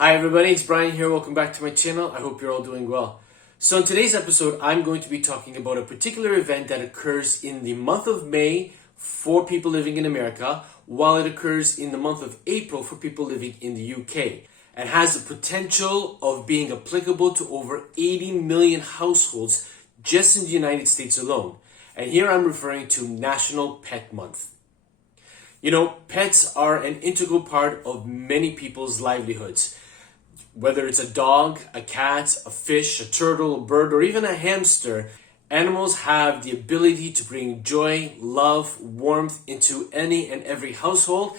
Hi everybody, it's Brian here. Welcome back to my channel. I hope you're all doing well. So in today's episode, I'm going to be talking about a particular event that occurs in the month of May for people living in America, while it occurs in the month of April for people living in the UK, and has the potential of being applicable to over 80 million households just in the United States alone. And here I'm referring to National Pet Month. You know, pets are an integral part of many people's livelihoods. Whether it's a dog, a cat, a fish, a turtle, a bird, or even a hamster, animals have the ability to bring joy, love, warmth into any and every household.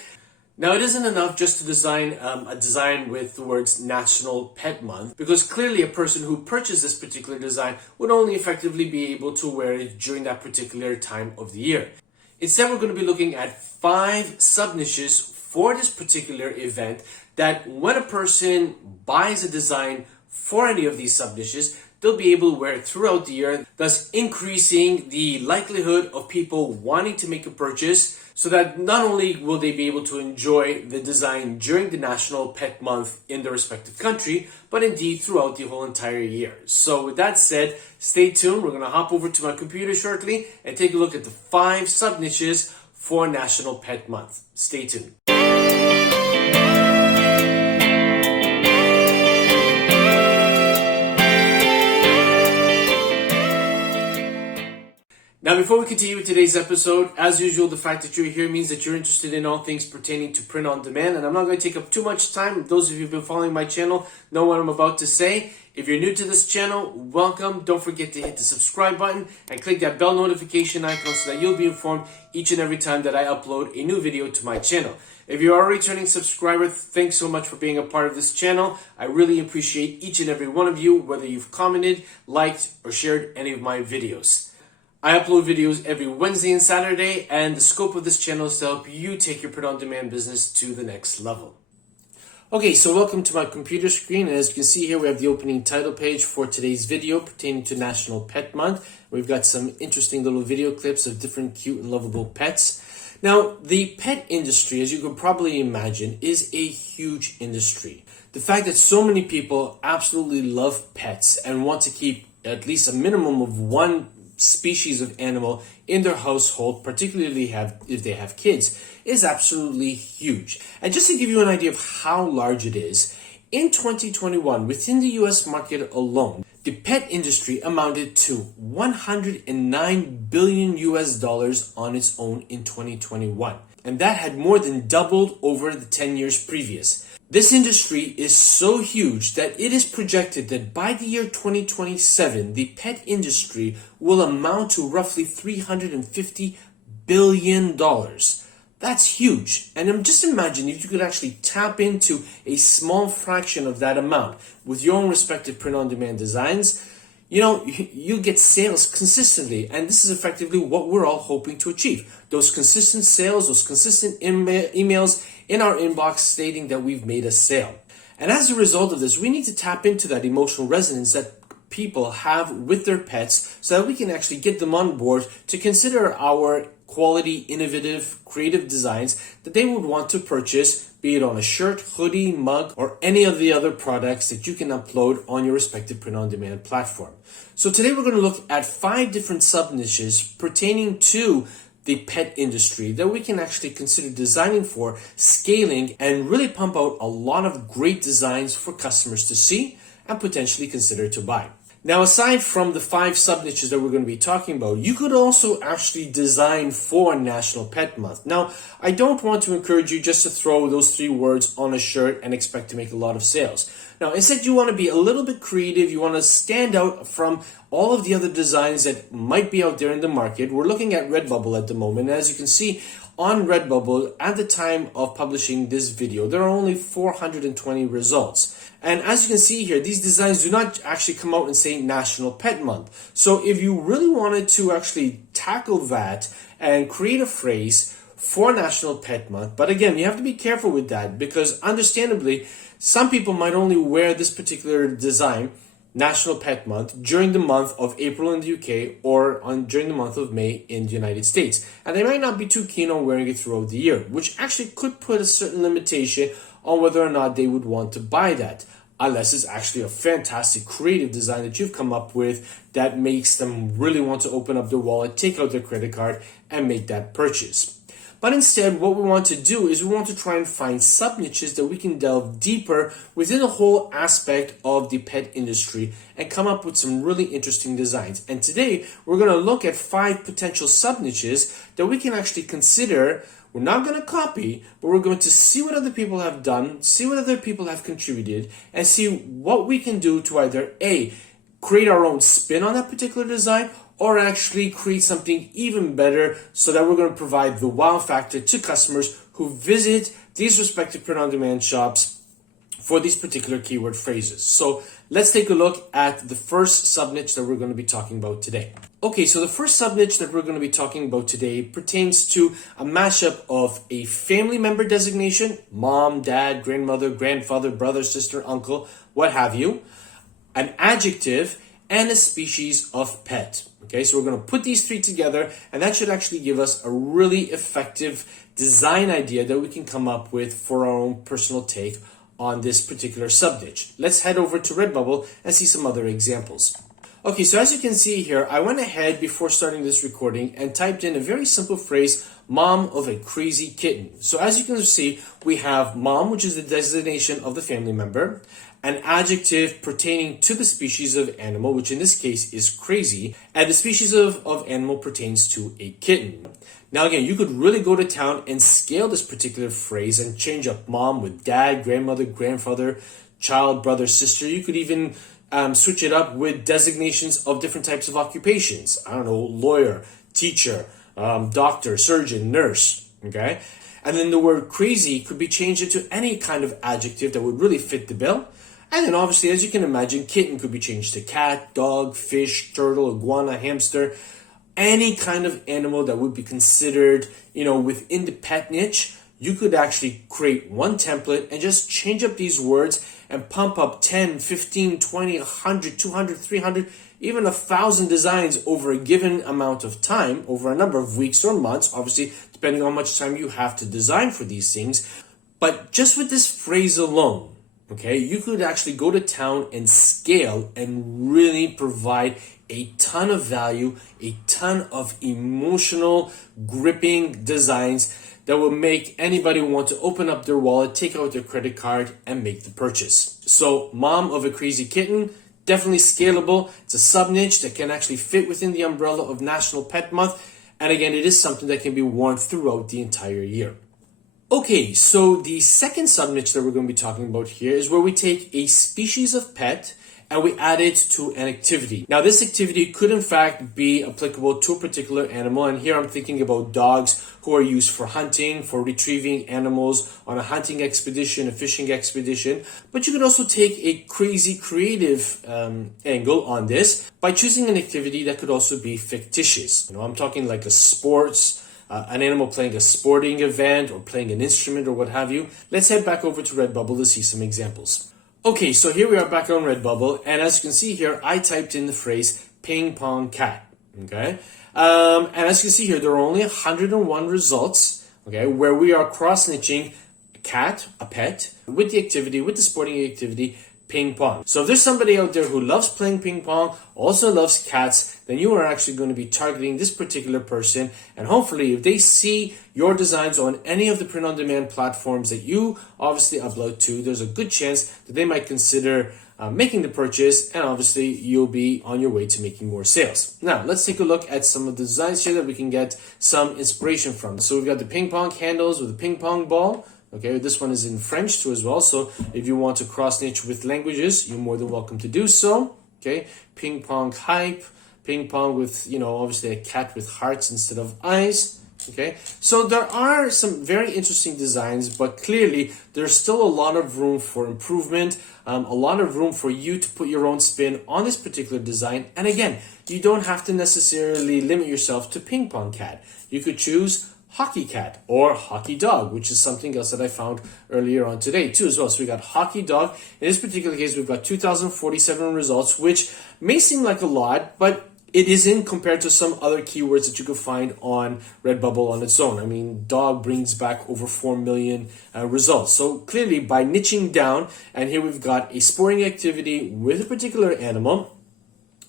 Now, it isn't enough just to design a design with the words National Pet Month, because clearly a person who purchased this particular design would only effectively be able to wear it during that particular time of the year. Instead, we're going to be looking at 5 sub-niches for this particular event that when a person buys a design for any of these sub-niches, they'll be able to wear it throughout the year, thus increasing the likelihood of people wanting to make a purchase, so that not only will they be able to enjoy the design during the National Pet Month in their respective country, but indeed throughout the whole entire year. So with that said, stay tuned. We're going to hop over to my computer shortly and take a look at the 5 sub-niches for National Pet Month. Stay tuned. Now, before we continue with today's episode, as usual, the fact that you're here means that you're interested in all things pertaining to print on demand, and I'm not going to take up too much time. Those of you who've been following my channel know what I'm about to say. If you're new to this channel, welcome. Don't forget to hit the subscribe button and click that bell notification icon so that you'll be informed each and every time that I upload a new video to my channel. If you are a returning subscriber, thanks so much for being a part of this channel. I really appreciate each and every one of you, whether you've commented, liked, or shared any of my videos. I upload videos every Wednesday and Saturday, and the scope of this channel is to help you take your print-on-demand business to the next level. Okay, so welcome to my computer screen, and as you can see here, we have the opening title page for today's video pertaining to National Pet Month. We've got some interesting little video clips of different cute and lovable pets. Now, the pet industry, as you can probably imagine, is a huge industry. The fact that so many people absolutely love pets and want to keep at least a minimum of one species of animal in their household, particularly if they have kids, is absolutely huge. And just to give you an idea of how large it is, in 2021, within the US market alone, the pet industry amounted to 109 billion US dollars on its own in 2021. And that had more than doubled over the 10 years previous. This industry is so huge that it is projected that by the year 2027, the pet industry will amount to roughly $350 billion. That's huge. And just imagine if you could actually tap into a small fraction of that amount with your own respective print-on-demand designs. You know, you get sales consistently, and this is effectively what we're all hoping to achieve. Those consistent sales, those consistent emails in our inbox stating that we've made a sale. And as a result of this, we need to tap into that emotional resonance that people have with their pets so that we can actually get them on board to consider our quality, innovative, creative designs that they would want to purchase, be it on a shirt, hoodie, mug, or any of the other products that you can upload on your respective print-on-demand platform. So today we're going to look at 5 different sub-niches pertaining to the pet industry that we can actually consider designing for, scaling, and really pump out a lot of great designs for customers to see and potentially consider to buy. Now, aside from the 5 sub-niches that we're going to be talking about, you could also actually design for National Pet Month. Now, I don't want to encourage you just to throw those 3 words on a shirt and expect to make a lot of sales. Now, instead, you want to be a little bit creative. You want to stand out from all of the other designs that might be out there in the market. We're looking at Redbubble at the moment. As you can see, on Redbubble, at the time of publishing this video, there are only 420 results. And as you can see here, these designs do not actually come out and say National Pet Month. So if you really wanted to actually tackle that and create a phrase for National Pet Month, but again, you have to be careful with that because understandably, some people might only wear this particular design National Pet Month during the month of April in the UK or during the month of May in the United States. And they might not be too keen on wearing it throughout the year, which actually could put a certain limitation on whether or not they would want to buy that, unless it's actually a fantastic creative design that you've come up with that makes them really want to open up their wallet, take out their credit card, and make that purchase. But instead, what we want to do is we want to try and find sub-niches that we can delve deeper within the whole aspect of the pet industry and come up with some really interesting designs. And today, we're going to look at 5 potential sub-niches that we can actually consider. We're not going to copy, but we're going to see what other people have done, see what other people have contributed, and see what we can do to either A, create our own spin on that particular design, or actually create something even better so that we're going to provide the wow factor to customers who visit these respective print-on-demand shops for these particular keyword phrases. So let's take a look at the first sub-niche that we're going to be talking about today. Okay, so the first sub-niche that we're going to be talking about today pertains to a mashup of a family member designation, mom, dad, grandmother, grandfather, brother, sister, uncle, what have you, an adjective, and a species of pet. Okay, so we're going to put these 3 together, and that should actually give us a really effective design idea that we can come up with for our own personal take on this particular sub-niche. Let's head over to Redbubble and see some other examples. Okay, so as you can see here, I went ahead before starting this recording and typed in a very simple phrase, mom of a crazy kitten. So as you can see, we have mom, which is the designation of the family member, an adjective pertaining to the species of animal, which in this case is crazy, and the species of animal pertains to a kitten. Now again, you could really go to town and scale this particular phrase and change up mom with dad, grandmother, grandfather, child, brother, sister. You could even switch it up with designations of different types of occupations. I don't know, lawyer, teacher, doctor, surgeon, nurse, okay? And then the word crazy could be changed into any kind of adjective that would really fit the bill. And then obviously, as you can imagine, kitten could be changed to cat, dog, fish, turtle, iguana, hamster, any kind of animal that would be considered, within the pet niche. You could actually create one template and just change up these words and pump up 10, 15, 20, 100, 200, 300, even 1,000 designs over a given amount of time, over a number of weeks or months, obviously, depending on how much time you have to design for these things. But just with this phrase alone, okay, you could actually go to town and scale and really provide a ton of value, a ton of emotional, gripping designs that will make anybody want to open up their wallet, take out their credit card, and make the purchase. So, mom of a crazy kitten, definitely scalable. It's a sub-niche that can actually fit within the umbrella of National Pet Month. And again, it is something that can be worn throughout the entire year. Okay, so the second sub-niche that we're going to be talking about here is where we take a species of pet and we add it to an activity. Now, this activity could in fact be applicable to a particular animal, and here I'm thinking about dogs who are used for hunting, for retrieving animals on a hunting expedition, a fishing expedition. But you could also take a crazy creative angle on this by choosing an activity that could also be fictitious. I'm talking like a sports, an animal playing a sporting event or playing an instrument or what have you. Let's head back over to Redbubble to see some examples. Okay, so here we are back on Redbubble, and as you can see here, I typed in the phrase ping pong cat, okay? And as you can see here, there are only 101 results, okay, where we are cross-niching a cat, a pet, with the activity, with the sporting activity, ping pong. So if there's somebody out there who loves playing ping pong, also loves cats, then you are actually going to be targeting this particular person. And hopefully, if they see your designs on any of the print-on-demand platforms that you obviously upload to, there's a good chance that they might consider making the purchase, and obviously you'll be on your way to making more sales. Now, let's take a look at some of the designs here that we can get some inspiration from. So we've got the ping pong handles with a ping pong ball. Okay, this one is in French too as well, so if you want to cross-niche with languages, you're more than welcome to do so. Okay, ping pong hype, ping pong with, obviously a cat with hearts instead of eyes. Okay, so there are some very interesting designs, but clearly there's still a lot of room for improvement, a lot of room for you to put your own spin on this particular design. And again, you don't have to necessarily limit yourself to ping pong cat. You could choose hockey cat or hockey dog, which is something else that I found earlier on today too as well. So we got hockey dog. In this particular case, we've got 2,047 results, which may seem like a lot, but it isn't compared to some other keywords that you can find on Redbubble on its own. I mean, dog brings back over 4 million results. So clearly by niching down, and here we've got a sporting activity with a particular animal,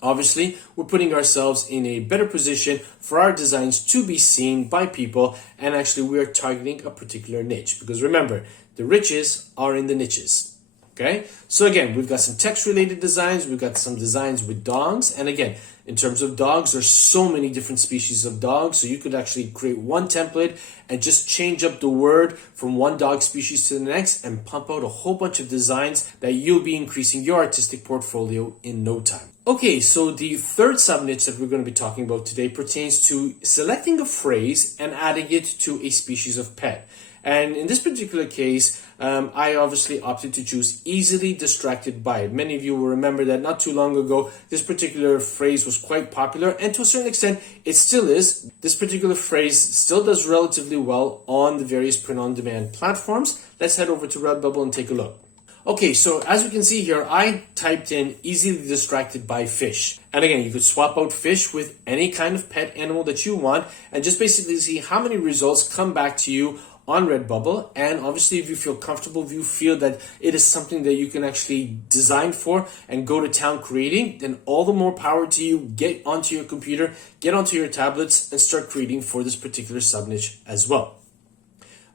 obviously, we're putting ourselves in a better position for our designs to be seen by people, and actually we are targeting a particular niche. Because remember, the riches are in the niches. Okay, so again, we've got some text-related designs, we've got some designs with dogs, and again, in terms of dogs, there's so many different species of dogs, so you could actually create one template and just change up the word from one dog species to the next and pump out a whole bunch of designs that you'll be increasing your artistic portfolio in no time. Okay, so the third sub-niche that we're going to be talking about today pertains to selecting a phrase and adding it to a species of pet. And in this particular case, I obviously opted to choose easily distracted by it. Many of you will remember that not too long ago, this particular phrase was quite popular, and to a certain extent, it still is. This particular phrase still does relatively well on the various print-on-demand platforms. Let's head over to Redbubble and take a look. Okay, so as you can see here, I typed in easily distracted by fish. And again, you could swap out fish with any kind of pet animal that you want and just basically see how many results come back to you on Redbubble. And obviously, if you feel comfortable, if you feel that it is something that you can actually design for and go to town creating, then all the more power to you. Get onto your computer, get onto your tablets, and start creating for this particular sub-niche as well.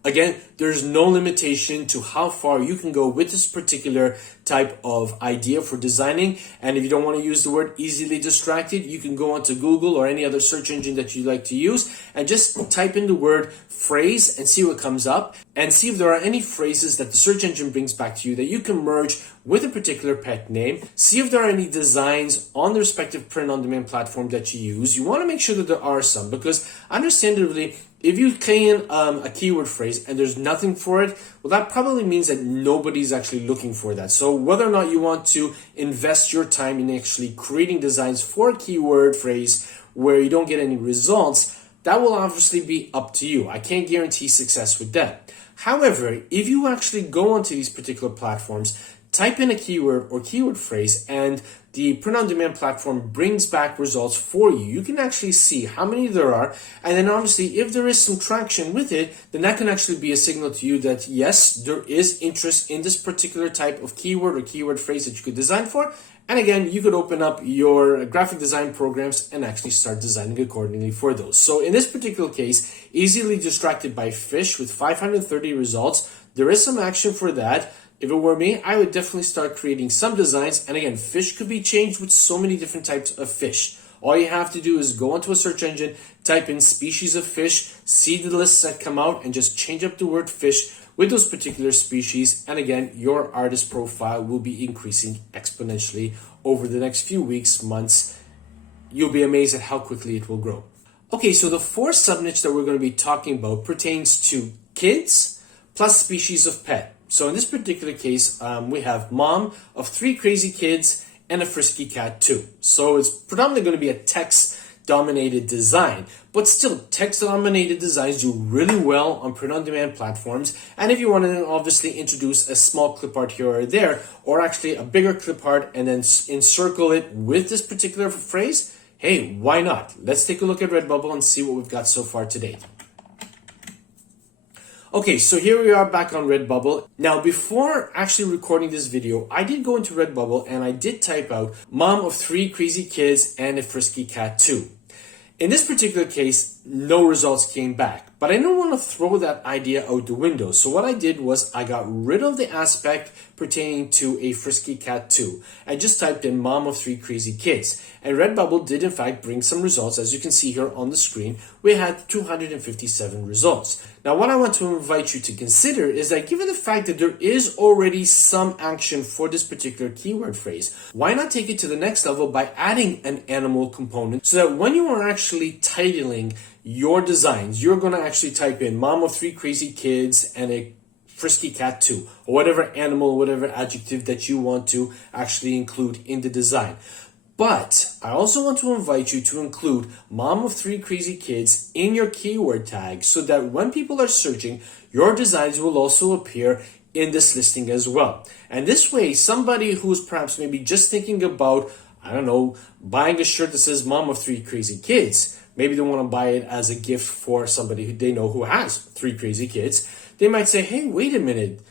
Again, there's no limitation to how far you can go with this particular type of idea for designing. And if you don't want to use the word easily distracted, you can go onto Google or any other search engine that you like to use and just type in the word phrase and see what comes up, and see if there are any phrases that the search engine brings back to you that you can merge with a particular pet name. See if there are any designs on the respective print-on-demand platform that you use. You want to make sure that there are some, because understandably, if you key in a keyword phrase and there's nothing for it, well, that probably means that nobody's actually looking for that. So whether or not you want to invest your time in actually creating designs for a keyword phrase where you don't get any results, that will obviously be up to you. I can't guarantee success with that. However, if you actually go onto these particular platforms, type in a keyword or keyword phrase, and the print-on-demand platform brings back results for you, you can actually see how many there are. And then obviously, if there is some traction with it, then that can actually be a signal to you that yes, there is interest in this particular type of keyword or keyword phrase that you could design for. And again, you could open up your graphic design programs and actually start designing accordingly for those. So in this particular case, easily distracted by fish with 530 results, there is some action for that. If it were me, I would definitely start creating some designs. And again, fish could be changed with so many different types of fish. All you have to do is go onto a search engine, type in species of fish, see the lists that come out, and just change up the word fish with those particular species. And again, your artist profile will be increasing exponentially over the next few weeks, months. You'll be amazed at how quickly it will grow. Okay, so the fourth sub-niche that we're going to be talking about pertains to kids plus species of pet. So in this particular case, we have mom of 3 crazy kids and a frisky cat too. So it's predominantly going to be a text-dominated design, but still, text-dominated designs do really well on print-on-demand platforms. And if you want to obviously introduce a small clip art here or there, or actually a bigger clip art and then encircle it with this particular phrase, hey, why not? Let's take a look at Redbubble and see what we've got so far to date. Okay, so here we are back on Redbubble. Now, before actually recording this video, I did go into Redbubble and I did type out mom of 3 crazy kids and a frisky cat too. In this particular case, no results came back, but I didn't want to throw that idea out the window. So what I did was I got rid of the aspect pertaining to a frisky cat too. I just typed in mom of 3 crazy kids, and Redbubble did in fact bring some results. As you can see here on the screen, we had 257 results. Now, what I want to invite you to consider is that given the fact that there is already some action for this particular keyword phrase, why not take it to the next level by adding an animal component so that when you are actually titling your designs, you're going to actually type in mom of 3 crazy kids and a frisky cat too, or whatever animal, whatever adjective that you want to actually include in the design. But I also want to invite you to include mom of 3 crazy kids in your keyword tag so that when people are searching, your designs will also appear in this listing as well. And this way, somebody who's perhaps maybe just thinking about, I don't know, buying a shirt that says mom of 3 crazy kids. Maybe they want to buy it as a gift for somebody who they know who has 3 crazy kids. They might say, hey, wait a minute,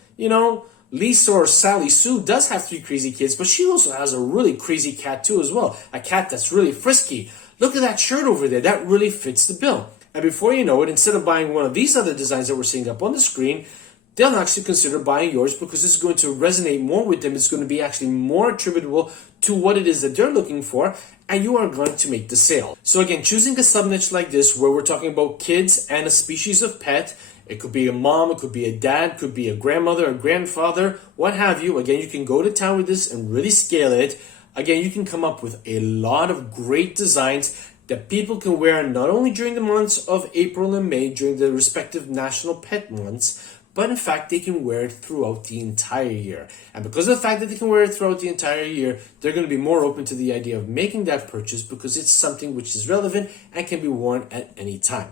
Lisa or Sally Sue does have 3 crazy kids, but she also has a really crazy cat too as well. A cat that's really frisky. Look at that shirt over there. That really fits the bill. And before you know it, instead of buying one of these other designs that we're seeing up on the screen, they'll actually consider buying yours because this is going to resonate more with them. It's going to be actually more attributable to what it is that they're looking for, and you are going to make the sale. So again, choosing a sub-niche like this where we're talking about kids and a species of pet, it could be a mom, it could be a dad, could be a grandmother, a grandfather, what have you. Again, you can go to town with this and really scale it. Again, you can come up with a lot of great designs that people can wear not only during the months of April and May, during the respective national pet months, but in fact, they can wear it throughout the entire year. And because of the fact that they can wear it throughout the entire year, they're going to be more open to the idea of making that purchase because it's something which is relevant and can be worn at any time.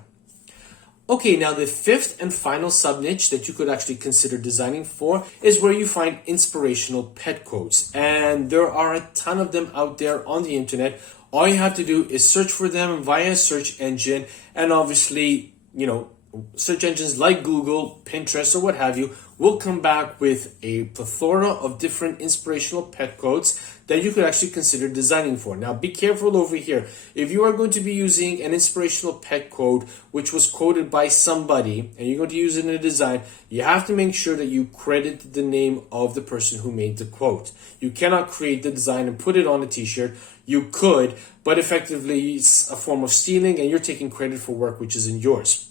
Okay, now the fifth and final sub-niche that you could actually consider designing for is where you find inspirational pet quotes. And there are a ton of them out there on the internet. All you have to do is search for them via a search engine, and obviously, search engines like Google, Pinterest, or what have you will come back with a plethora of different inspirational pet quotes that you could actually consider designing for. Now, be careful over here. If you are going to be using an inspirational pet quote which was quoted by somebody and you're going to use it in a design, you have to make sure that you credit the name of the person who made the quote. You cannot create the design and put it on a t-shirt. You could, but effectively it's a form of stealing and you're taking credit for work which isn't yours.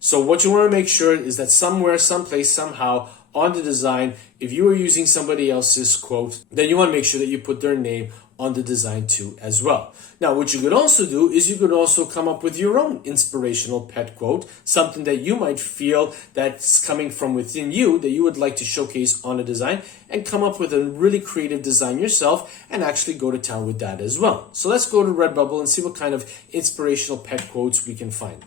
So what you want to make sure is that somewhere, someplace, somehow on the design, if you are using somebody else's quote, then you want to make sure that you put their name on the design too as well. Now, what you could also do is you could also come up with your own inspirational pet quote, something that you might feel that's coming from within you that you would like to showcase on a design, and come up with a really creative design yourself and actually go to town with that as well. So let's go to Redbubble and see what kind of inspirational pet quotes we can find.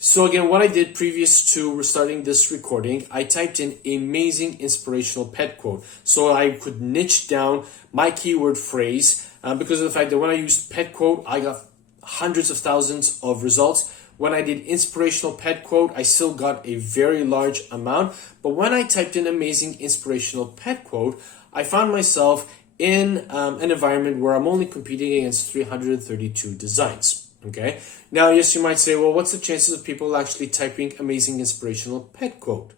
So again, what I did previous to starting this recording, I typed in amazing inspirational pet quote. So I could niche down my keyword phrase because of the fact that when I used pet quote, I got hundreds of thousands of results. When I did inspirational pet quote, I still got a very large amount. But when I typed in amazing inspirational pet quote, I found myself in an environment where I'm only competing against 332 designs. Okay. Now, yes, you might say, well, what's the chances of people actually typing amazing inspirational pet quote?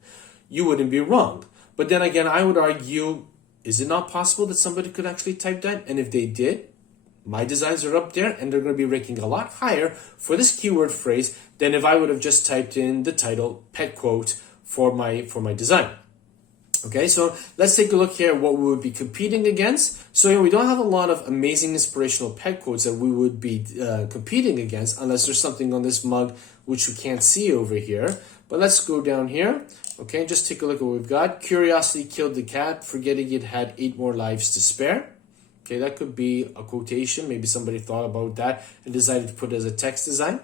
You wouldn't be wrong. But then again, I would argue, is it not possible that somebody could actually type that? And if they did, my designs are up there and they're going to be ranking a lot higher for this keyword phrase than if I would have just typed in the title pet quote for my design. Okay, so let's take a look here at what we would be competing against. So here we don't have a lot of amazing inspirational pet quotes that we would be competing against unless there's something on this mug which we can't see over here. But let's go down here. Okay, just take a look at what we've got. Curiosity killed the cat, forgetting it had 8 more lives to spare. Okay, that could be a quotation. Maybe somebody thought about that and decided to put it as a text design.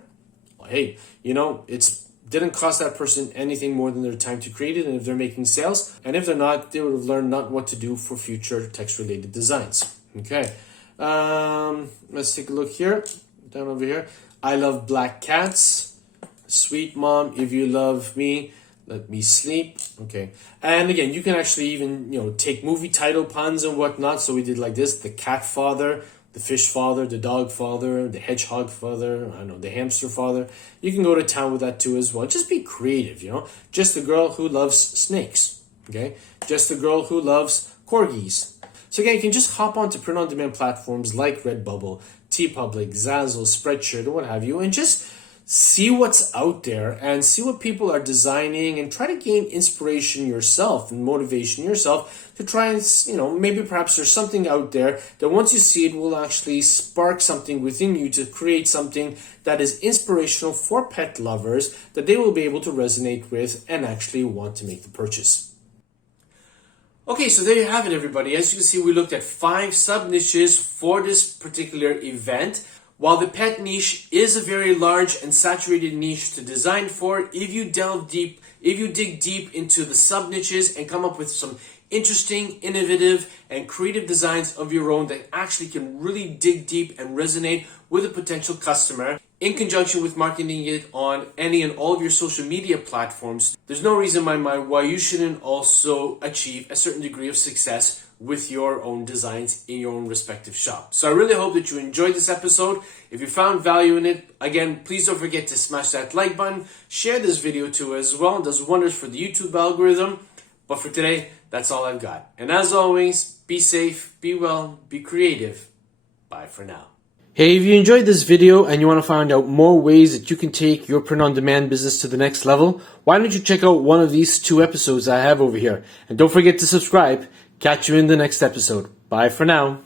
Well, hey, it's didn't cost that person anything more than their time to create it, and if they're making sales, and if they're not, they would have learned not what to do for future text-related designs. Okay, let's take a look here, down over here. I love black cats. Sweet mom, if you love me, let me sleep. Okay, and again, you can actually even take movie title puns and whatnot. So we did like this: the cat father, the fish father, the dog father, the hedgehog father, the hamster father. You can go to town with that too as well. Just be creative, Just a girl who loves snakes, okay? Just a girl who loves corgis. So again, you can just hop onto print-on-demand platforms like Redbubble, TeePublic, Zazzle, Spreadshirt, or what have you, and just see what's out there and see what people are designing and try to gain inspiration yourself and motivation yourself to try and, maybe perhaps there's something out there that once you see it will actually spark something within you to create something that is inspirational for pet lovers that they will be able to resonate with and actually want to make the purchase. Okay, so there you have it, everybody. As you can see, we looked at 5 sub-niches for this particular event. While the pet niche is a very large and saturated niche to design for, if you delve deep if you dig deep into the sub niches and come up with some interesting, innovative, and creative designs of your own that actually can really dig deep and resonate with a potential customer, in conjunction with marketing it on any and all of your social media platforms, there's no reason in my mind why you shouldn't also achieve a certain degree of success with your own designs in your own respective shop. So I really hope that you enjoyed this episode. If you found value in it, again, please don't forget to smash that like button, share this video too as well. It does wonders for the YouTube algorithm. But for today, that's all I've got. And as always, be safe, be well, be creative. Bye for now. Hey, if you enjoyed this video and you want to find out more ways that you can take your print-on-demand business to the next level, why don't you check out one of these 2 episodes I have over here. And don't forget to subscribe. Catch you in the next episode. Bye for now.